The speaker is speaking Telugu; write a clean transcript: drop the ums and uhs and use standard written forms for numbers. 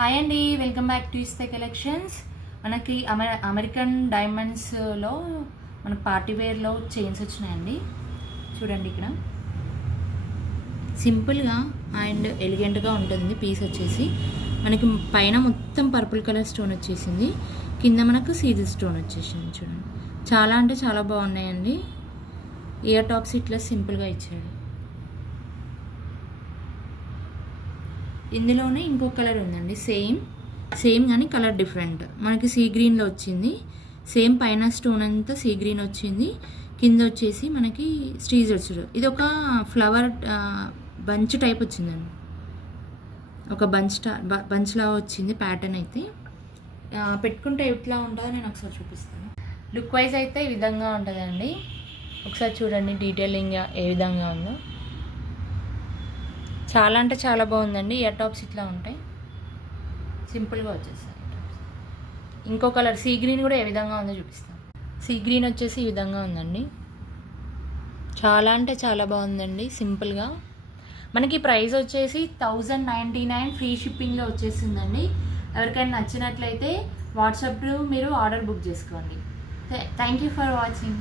హాయ్ అండి, వెల్కమ్ బ్యాక్ టు ఇస్తే కలెక్షన్స్. మనకి అమెరికన్ డైమండ్స్లో మనకు పార్టీ వేర్లో చైన్స్ వచ్చినాయండి. చూడండి, ఇక్కడ సింపుల్గా అండ్ ఎలిగెంట్గా ఉంటుంది. పీస్ వచ్చేసి మనకి పైన మొత్తం పర్పుల్ కలర్ స్టోన్ వచ్చేసింది, కింద మనకు సీజర్ స్టోన్ వచ్చేసింది. చూడండి, చాలా అంటే చాలా బాగున్నాయండి. ఇయర్ టాప్స్ ఇట్లా సింపుల్గా ఇచ్చాడు. ఇందులోనే ఇంకో కలర్ ఉందండి, సేమ్ కానీ కలర్ డిఫరెంట్. మనకి సీ గ్రీన్లో వచ్చింది. సేమ్ పైన స్టోన్ అంతా సీ గ్రీన్ వచ్చింది, కింద వచ్చేసి మనకి స్టీజర్స్. ఇది ఒక ఫ్లవర్ బంచ్ టైప్ వచ్చిందండి, ఒక బంచ్లా వచ్చింది ప్యాటర్న్. అయితే పెట్టుకుంటే ఎట్లా ఉంటుందో నేను ఒకసారి చూపిస్తాను. లుక్ వైజ్ అయితే ఈ విధంగా ఉంటుందండి. ఒకసారి చూడండి డీటెయిలింగ్గా ఏ విధంగా ఉందో. చాలా అంటే చాలా బాగుందండి. ఇయర్ టాప్స్ ఇట్లా ఉంటాయి, సింపుల్గా వచ్చేస్తాయి. ఇంకో కలర్ సీ గ్రీన్ కూడా ఏ విధంగా ఉందో చూపిస్తాను. సీ గ్రీన్ వచ్చేసి ఈ విధంగా ఉందండి. చాలా అంటే చాలా బాగుందండి. సింపుల్గా మనకి ప్రైస్ వచ్చేసి 1099 ఫ్రీ షిప్పింగ్లో వచ్చేసిందండి. ఎవరికైనా నచ్చినట్లయితే వాట్సాప్లో మీరు ఆర్డర్ బుక్ చేసుకోండి. Thank you for watching.